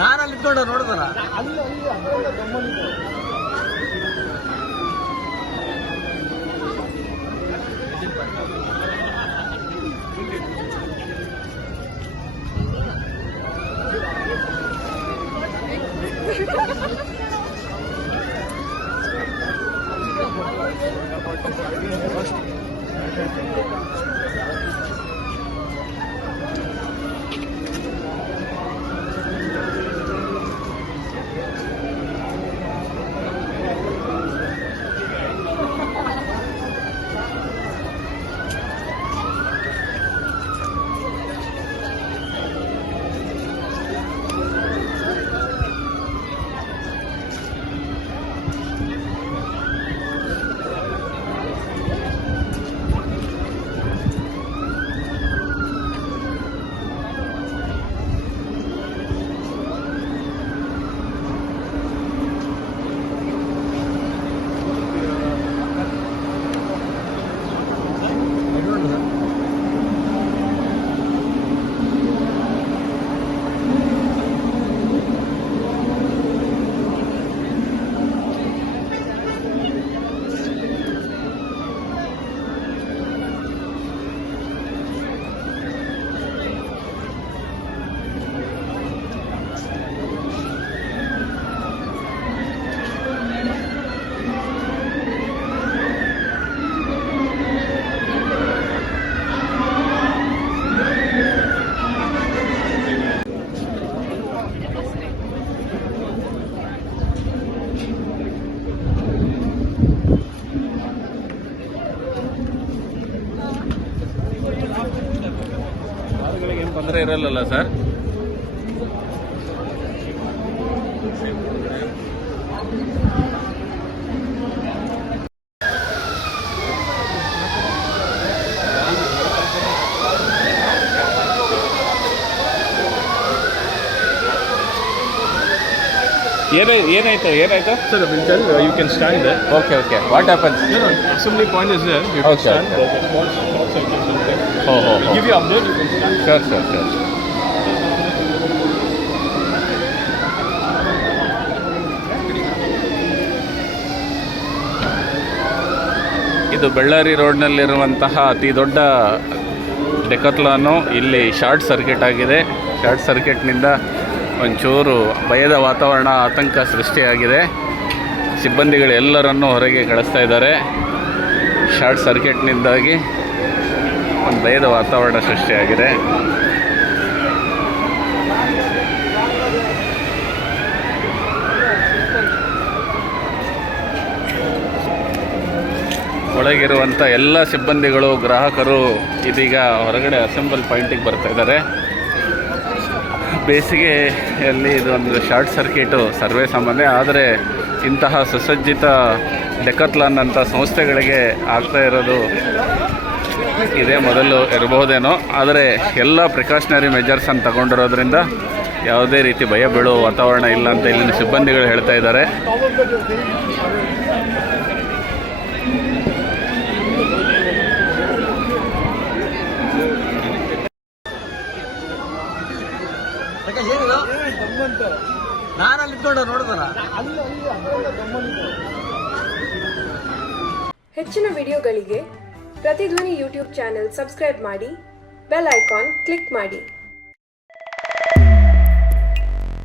ನಾನು ಅಲ್ಲಿ ಇದ್ಕೊಂಡು ನೋಡಿದಲ್ಲ ಅಲ್ಲಿ ಗಮ್ಮಂತ ತೊಂದರೆ ಇರಲ್ಲ ಸರ್. ಏನಾಯ್ತು Sir, I will tell you can stand there. Okay. What happens? No, assembly point is there. You can stand. There's a small cycle something. We'll give you update. You can stand. Sure. ಇದು ಬಳ್ಳಾರಿ ರೋಡ್ನಲ್ಲಿರುವಂತಹ ಅತಿ ದೊಡ್ಡ ಡೆಕತ್ಲಾನು ಇಲ್ಲಿ short circuit ಆಗಿದೆ. Short ಸರ್ಕ್ಯೂಟ್ನಿಂದ ಒಂಚೂರು ಭಯದ ವಾತಾವರಣ, ಆತಂಕ ಸೃಷ್ಟಿಯಾಗಿದೆ. ಸಿಬ್ಬಂದಿಗಳು ಎಲ್ಲರನ್ನೂ ಹೊರಗೆ ಕಳಿಸ್ತಾ ಇದ್ದಾರೆ. ಶಾರ್ಟ್ ಸರ್ಕ್ಯೂಟ್ನಿಂದಾಗಿ ಒಂದು ಭಯದ ವಾತಾವರಣ ಸೃಷ್ಟಿಯಾಗಿದೆ. ಒಳಗಿರುವಂಥ ಎಲ್ಲ ಸಿಬ್ಬಂದಿಗಳು, ಗ್ರಾಹಕರು ಇದೀಗ ಹೊರಗಡೆ ಅಸೆಂಬಲ್ ಪಾಯಿಂಟಿಗೆ ಬರ್ತಾ ಇದ್ದಾರೆ. ಬೇಸಿಗೆಯಲ್ಲಿ ಇದೊಂದು ಶಾರ್ಟ್ ಸರ್ಕ್ಯೂಟು ಸರ್ವೇ ಸಾಮಾನ್ಯ, ಆದರೆ ಇಂತಹ ಸುಸಜ್ಜಿತ ಡೆಕತ್ಲಾನ್ ಅಂತ ಸಂಸ್ಥೆಗಳಿಗೆ ಆಗ್ತಾ ಇರೋದು ಇದೇ ಮೊದಲು ಇರಬಹುದೇನೋ. ಆದರೆ ಎಲ್ಲ ಪ್ರಿಕಾಷನರಿ ಮೆಜರ್ಸನ್ನು ತಗೊಂಡಿರೋದ್ರಿಂದ ಯಾವುದೇ ರೀತಿ ಭಯ ಬೀಳುವ ವಾತಾವರಣ ಇಲ್ಲ ಅಂತ ಇಲ್ಲಿನ ಸಿಬ್ಬಂದಿಗಳು ಹೇಳ್ತಾ ಇದ್ದಾರೆ. ನಾನು ಅಲ್ಲಿ ಇದ್ಕೊಂಡು ನೋಡಿದಲ್ಲ. ಹೆಚ್ಚಿನ ವಿಡಿಯೋಗಳಿಗೆ ಪ್ರತಿಧ್ವನಿ ಯೂಟ್ಯೂಬ್ ಚಾನೆಲ್ ಸಬ್ಸ್ಕ್ರೈಬ್ ಮಾಡಿ, ಬೆಲ್ ಐಕಾನ್ ಕ್ಲಿಕ್ ಮಾಡಿ.